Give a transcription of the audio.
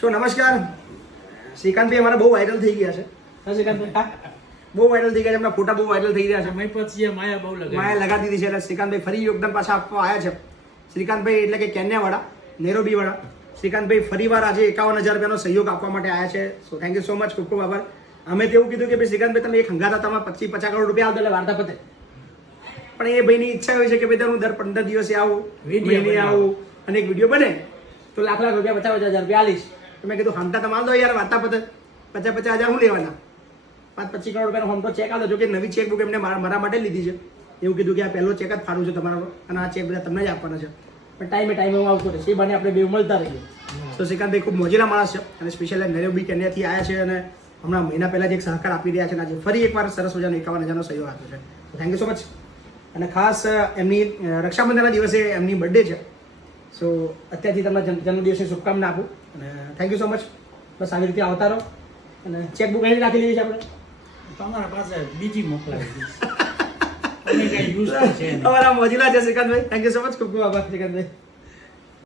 સો નમસ્કાર. શ્રીકાંતભાઈ અમારા બહુ વાયરલ થઈ ગયા છે. શ્રીકાંતભાઈ બહુ વાયરલ થઈ ગયા છે, એમના ફોટા બહુ વાયરલ થઈ રહ્યા છે. માયા બહુ માયા લગાવી દીધી છે એટલે શ્રીકાંતભાઈ ફરી યોગદાન પાછા આપવા આવ્યા છે. શ્રીકાંતભાઈ એટલે કે કેન્યાવાળા, નેરોબીવાળા શ્રીકાંતભાઈ ફરીવાર આજે 51,000 રૂપિયાનો સહયોગ આપવા માટે આવ્યા છે. So thank you so much, ખૂબ ખૂબ આભાર. અમે તો એવું કીધું કે ભાઈ શ્રીકાંતભાઈ તમે એક હંગાત હતા, તમે 25-50 કરોડ રૂપિયા આવતો એટલે વાર્તા પતે. પણ એ ભાઈની ઈચ્છા હોય છે કે ભાઈ હું દર 15 દિવસે આવું, મહિને આવું અને એક વિડીયો બને તો લાખ રૂપિયા 50,000 રૂપિયા આલીશ. તો મેં કીધું હમતા તમારે દો યાર, વાર્તા પતે. 50,000 હું લેવાના, 5-25 કરોડ રૂપિયાનો હમ તો ચેક આવતો. જો કે નવી ચેક બુક એમને મારા માટે લીધી છે. એવું કીધું કે આ પહેલો ચેક જ ફાળું છે તમારો અને આ ચેક બધા તમને જ આપવાના છે. પણ ટાઈમે હું આવતો રહેશે, એ બાને આપણે બે મળતા રહીએ. તો શ્રીકાંતભાઈ ખૂબ મોજીલા માણસ છે અને સ્પેશિયલ નેરોબી કેન્યાથી આવ્યા છે અને હમણાં મહિના પહેલાં જ એક સહકાર આપી રહ્યા છે અને આજે ફરી એકવાર સરસ મજાનો 51,000નો સહયોગ આપ્યો છે. Thank you so much. અને ખાસ એમની રક્ષાબંધનના દિવસે એમની બર્થડે છે. સો અત્યારથી તમને જન્મદિવસની શુભકામના આપું અને થેન્ક યુ સો મચ. બસ આવી રીતે આવતા રહો અને ચેકબુક અહીં રાખી લીધી છે આપણે. તમારા પાસે બીજી મોકલાવી અમારા મોજીલા છે શ્રીકાંતભાઈ. થેન્ક યુ સો મચ, ખૂબ ખૂબ આભાર શ્રીકાંતભાઈ.